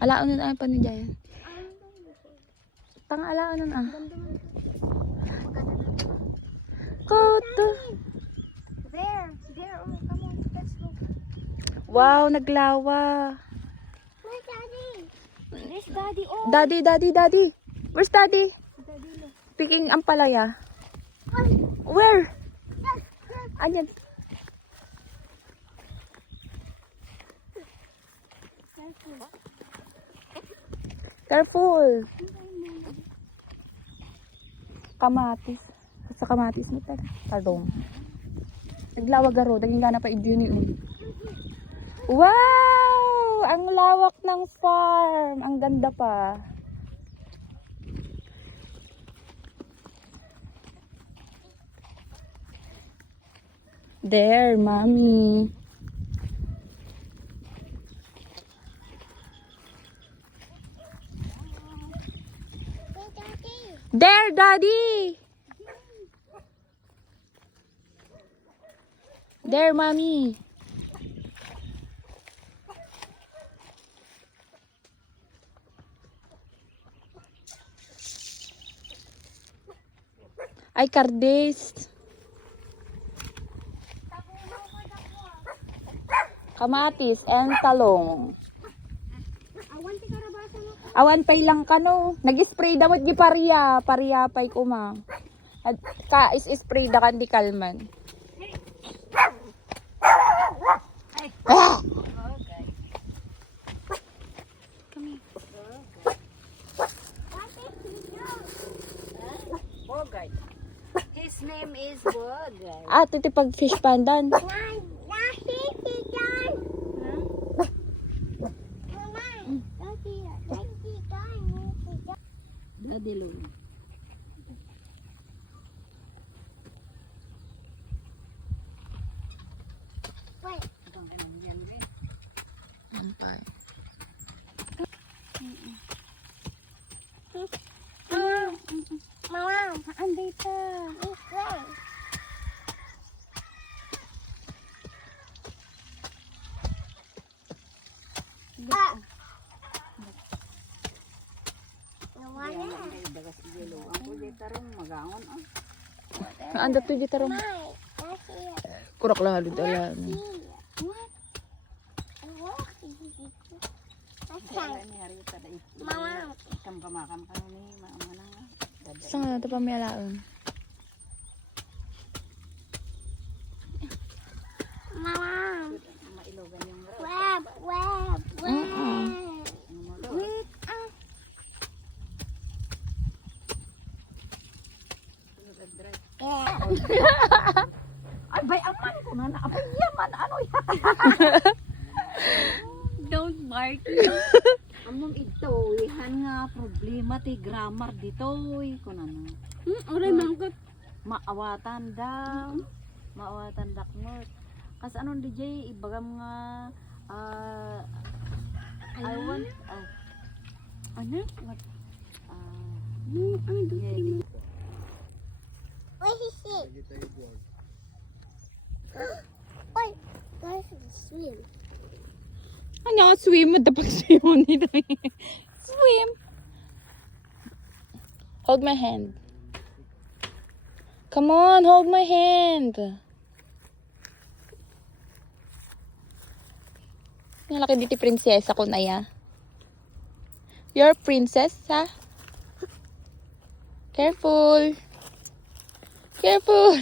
Alaon nun ay pa ni Jayan. Pang-alaon nun ah. Koto. There. Oh, come on. Let's go. Wow, naglawa. Where's Daddy? Where's Daddy? Oh. Daddy. Where's Daddy? Daddy, look. Picking ampalaya. Ay. Where? Yes. Ayan. Careful. Kamatis. Sa kamatis mo talaga. Pardon. Naglawag aro. Daging gana pa idyo ni Wow! Ang lawak ng farm. Ang ganda pa. There, mommy. Where's Daddy? There, daddy. There, mommy. Ay, kardes. Kamatis and talong. Awan ti karabasa mo. Awan pay lang ka no. Nag-spray damot gi pariya. Pariya pay kuma. At ka is-spray da kan di kalman. Ah! Bogart. His name is Bogart. Ah, ito pag fish pandan. Daddy Lou. Wait. Ampay. Mama, andito. Ah. Anda to di tarong. Kurak lah halud ala. Saan nga ito pa may alaon? Web. Wait, Ay, bay, aman ko na. Abay, yaman. Ano yan? don't bark. Among ito, ihan nga problema ti grammar dito. Kuno na. Oray mangkot. Maawatan daw. Maawatan dakmot. Kas anon DJ ibagam nga I want ano? What? Yeah. Where is he? Oy, guys, swim. Ano, swim. Dapat swim nito. Swim. Hold my hand. Come on, hold my hand. Yung laki dito prinsesa ko na ya. You're a princess, ha? Careful. Careful.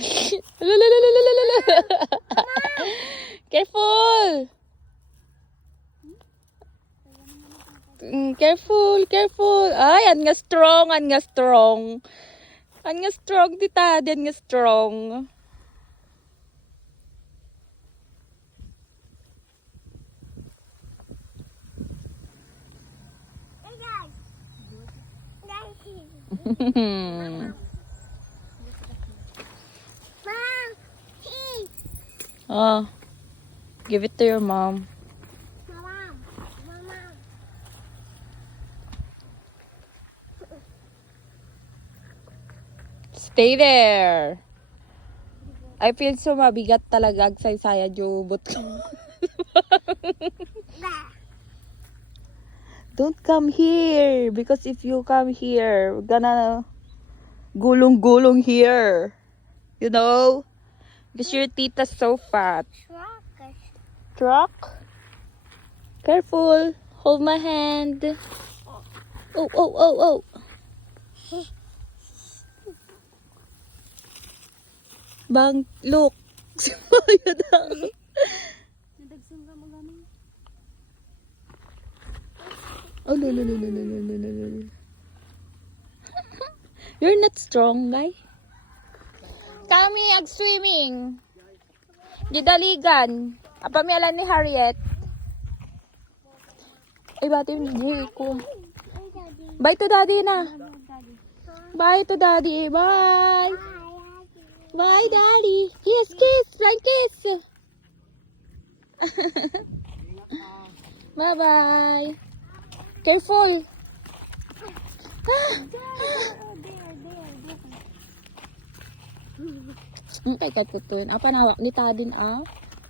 Careful. Careful. Ay, an nga strong. An nga strong tita. An nga strong. Oh, give it to your mom. Stay there. I feel so mabigat talaga ag saysaya jubot ko. Don't come here. Because if you come here, we're gonna gulong-gulong here. You know? Because your tita's so fat. Truck? Careful. Hold my hand. Oh, oh, oh, oh. Bang, look. Si Maya daw. Nadagsang ka magano. Oh, no, no, no, no, no, no, no, no, no. You're not strong, guy. Kami ag-swimming. Di daligan. Apamialan ni Harriet. Ay, bati yung DJ ko. Bye to daddy na. Bye to daddy. Bye. Bye, daddy. Kiss, kiss. Flying kiss. Bye-bye. Careful. Kay katutun. Panawak ni Tadin, ah.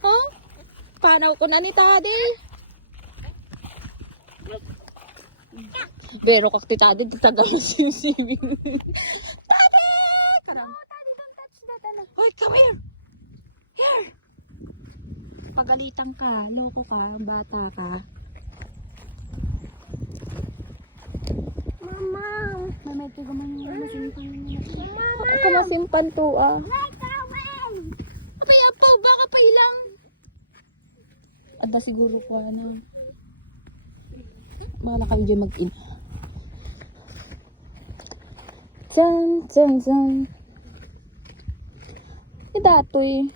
Oh? Panaw ko na ni Tadi. Pero kak ti Tadi, titagal mo swimming. Tadi! Karang. Tadi, don't touch that. Ano? Hoy, come here. Here. Pagalitan ka. Loko ka. Bata ka. Mama. May tigaman yung masimpan. Ako masimpan to, ah. Apay, apaw, baka pa ilang. Anda siguro ko, ano. Baka na kami dyan mag-in. Dyan, dyan, dyan. Idatoy.